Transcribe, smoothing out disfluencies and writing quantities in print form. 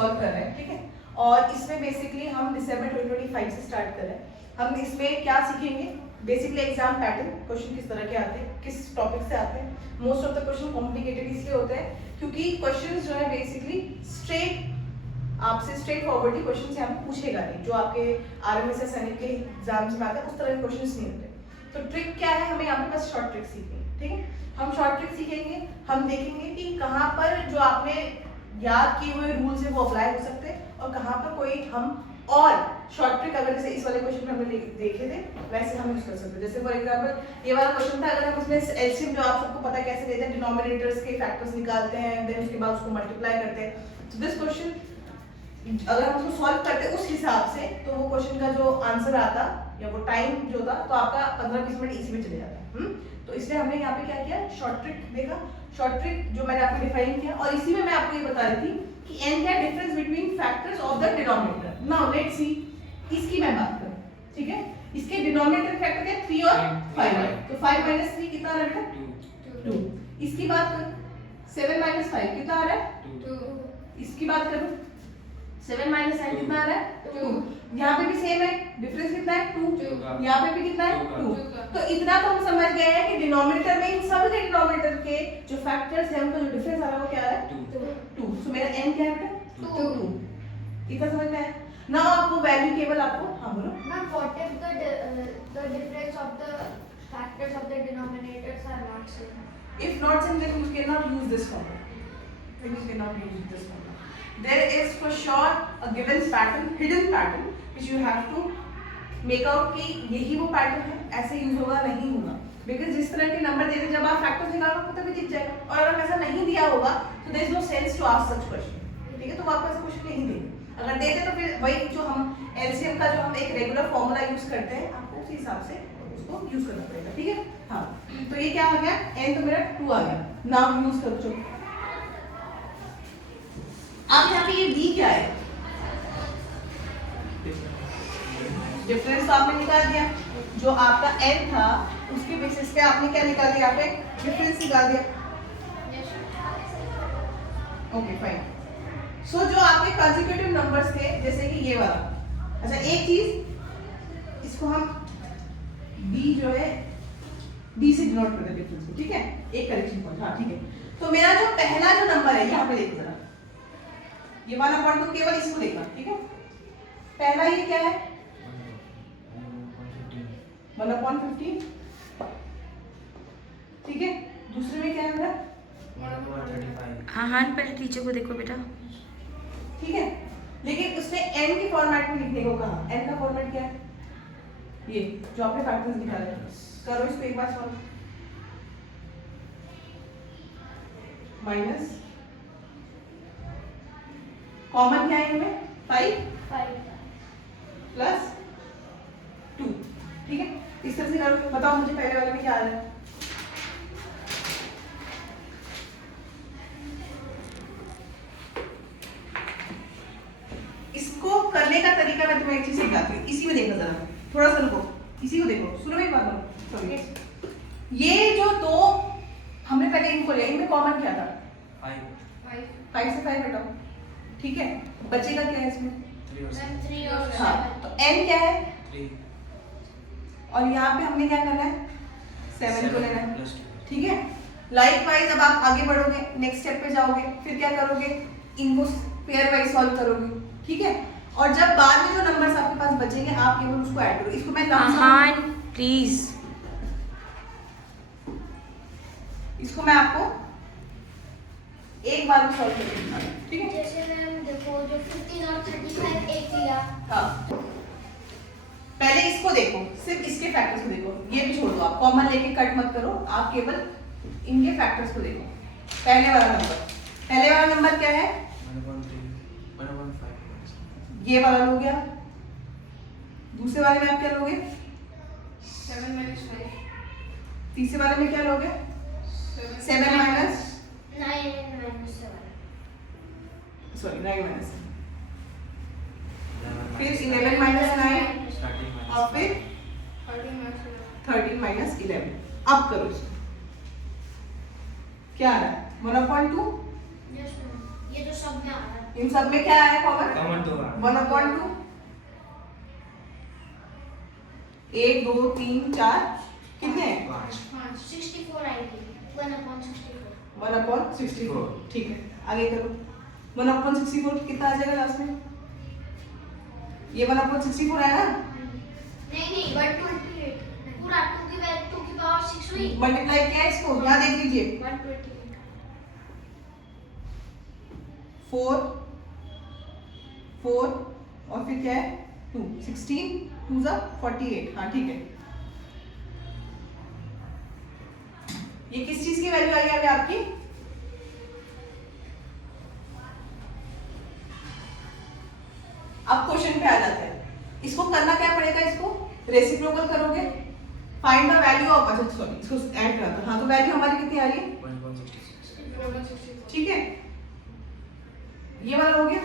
Solve कर रहे हैं, ठीक है। और इसमें बेसिकली हम दिसंबर 2025 से स्टार्ट कर रहे हैं। हम इसमें क्या सीखेंगे, बेसिकली एग्जाम पैटर्न, क्वेश्चन किस तरह के आते हैं, किस टॉपिक से आते हैं। Most of the question complicated इसलिए होते हैं क्योंकि क्वेश्चन जो है बेसिकली आपसे स्ट्रेट फॉरवर्ड क्वेश्चन यहाँ पे पूछेगा नहीं, जो आपके आरएमएस या सैनिक के एग्जाम्स में आता है उस तरह के क्वेश्चंस नहीं होते। तो ट्रिक क्या है, हमें यहाँ पे बस शॉर्ट ट्रिक सीखनी है, ठीक है। हम शॉर्ट ट्रिक सीखेंगे, हम देखेंगे कि कहाँ पर जो आपने याद किए हुए रूल्स है वो अप्लाई हो सकते हैं और कहाँ पर कोई हम और शॉर्ट ट्रिक, अगर जैसे इस वाले क्वेश्चन में हमने देखे थे वैसे हम यूज कर सकते हैं। जैसे फॉर एग्जांपल ये वाला क्वेश्चन था, अगर हम उसमें एलसीएम जो आप सबको पता है कैसे लेते हैं, डिनोमिनेटर्स के फैक्टर्स निकालते हैं, देन उसके बाद उसको मल्टीप्लाई करते हैं। तो दिस क्वेश्चन अगर हम उसको सॉल्व करते उस हिसाब से तो वो क्वेश्चन का जो आंसर आता या वो टाइम जो था तो आपका 15-20 मिनट इसी में चले जाता। तो इसलिए हमने यहाँ पे क्या किया, शॉर्ट ट्रिक देखा। शॉर्ट ट्रिक जो मैंने आपको डिफाइन किया और इसी में मैं आपको ये बता रही थी कि n क्या difference between factors of the denominator. Now let's see, इसकी मैं बात करूं, ठीक है। इसके डिनोमिनेटर फैक्टर क्या 3 और 5 है, तो 5 - 3 कितना आ रहा है बेटा 2। इसकी बात करूं 7 - 5 कितना आ रहा है 2। इसकी बात करूं 7 - 9 कितना आ रहा है 2। यहाँ पे भी सेम है, डिफरेंस कितना है 2। यहाँ पे भी कितना है 2। तो इतना तो हम समझ गए हैं कि डिनोमिनेटर में इन सब के डिनोमिनेटर के जो फैक्टर्स हैं उनका जो डिफरेंस आ रहा है वो क्या आ रहा है 2। सो मेरा n क्या है बेटा 2। इतना समझ में आया ना। आपको वैल्यू केवल आपको हाँ बोलो ma'am, what if the difference of the factors of the denominators are not same? if not same then you cannot use this formula, then you cannot use this formula. There is for sure a given pattern, hidden pattern which you have to make out कि यही वो pattern है, ऐसे use होगा नहीं होगा। Because जिस तरह के नंबर देते जब आप फैक्टर्स निकालोगे पता भी दिख जाएगा, और अगर ऐसा नहीं दिया होगा तो there is no sense to ask such question, ठीक है। तो वो आपको ऐसा क्वेश्चन नहीं देंगे। अगर देते तो फिर वही जो हम एलसीएम का जो हम एक रेगुलर फॉर्मूला यूज करते हैं आपको उसी हिसाब से उसको यूज करना पड़ेगा, ठीक है। हाँ, तो ये क्या आ गया n तो मेरा 2 आ गया। नाउ यूज करो चलो। अब यहाँ पे ये d क्या है, डिफरेंस तो आपने निकाल दिया, जो आपका n था उसके बेसिस पे आपने क्या निकाल दिया, यहाँ पे डिफरेंस निकाल दिया। Okay fine. सो जो आपके कंसेक्यूटिव नंबर्स थे जैसे कि ये वाला, अच्छा एक चीज इसको हम b जो है b से डिनोट करते हैं डिफरेंस को, ठीक है। एक करेक्शन पॉइंट, हाँ ठीक है। तो मेरा जो पहला जो नंबर है यहाँ पे देखो जरा, ये 1/2 केवल इसको देखना, ठीक है। पहला ये क्या है 1/15, ठीक है। दूसरे में क्या है मेरा 1/35। हाँ पहले टीचर को देखो बेटा, ठीक है। लेकिन उसने n के फॉर्मेट में लिखने को कहा, n का फॉर्मेट क्या है, ये जो आपने फैक्टर्स निकाले। करो इसको एक बार सॉल्व, माइनस कॉमन क्या है इनमें 5 प्लस 2, ठीक है। इस तरह से करो। बताओ मुझे पहले वाले में क्या आ रहा है, इसको करने का तरीका मैं तुम्हें एक चीज सिखाती हूँ, इसी में देखो जरा, थोड़ा सा रुको, इसी को देखो, सुनो मेरी बात। ये जो दो हमने पहले इनको लिया, इनमें कॉमन क्या था 5 से 5 हटाओ, ठीक है। बचेगा क्या है इसमें 3 और हाँ, तो n क्या है 3 और यहाँ पे हमने क्या करना है 7 को लेना है, +2, ठीक है। लाइकवाइज अब आप आगे बढ़ोगे, नेक्स्ट स्टेप पे जाओगे, फिर क्या करोगे, इनको पेयर वाइज सॉल्व करोगे, ठीक है। और जब बाद में जो नंबर्स आपके पास बचेंगे आप केवल उसको ऐड करो। इसको मैं प्लीज, इसको मैं आपको एक बार में सॉल्व करके दिखा दूं, ठीक है। जैसे मैम देखो जो 15 और 35 एक लिया, हाँ, पहले इसको देखो, सिर्फ इसके फैक्टर्स को देखो, ये भी छोड़ दो, आप कॉमन लेके कट मत करो, आप केवल इनके फैक्टर्स को देखो। पहले वाला नंबर क्या है 1/5, ये वाला लो गया। दूसरे वाले में आप क्या लोगे 7 - 5, तीसरे वाले में क्या लोगे 7 माइनस 9 - 7, सॉरी 9 माइनस, 11 फिर 11 माइनस 9 स्टार्टिंग और फिर 13 माइनस 11। अब करो इसको, क्या आ रहा है 1/2, ये जो सब में आ रहा है इन सब में क्या है कॉमन? कॉमन 2 1/2 1 2 3 4 कितने हैं? 5 64 आएगी 1/64 1/64 ठीक है आगे करो 1/64 कितना आ जाएगा लास्ट में? ये 1/64 आया ना? नहीं 128 पूरा 2 की वैल्यू 2 की पावर 6 हुई मल्टीप्लाई किया है इसको यहाँ देख लीजिए 128 4 4 और फिर क्या है 2 16 2 जा 48 हाँ ठीक है ये किस चीज की वैल्यू आई है अभी आपकी? अब क्वेश्चन पे आ जाते हैं इसको करना क्या पड़ेगा इसको रेसिप्रोकल करोगे फाइंड द वैल्यू ऑफ अच्छा सॉरी इसको ऐड करा था हाँ तो वैल्यू हमारी कितनी आ रही है 1.66 ठीक है ये वाला हो गया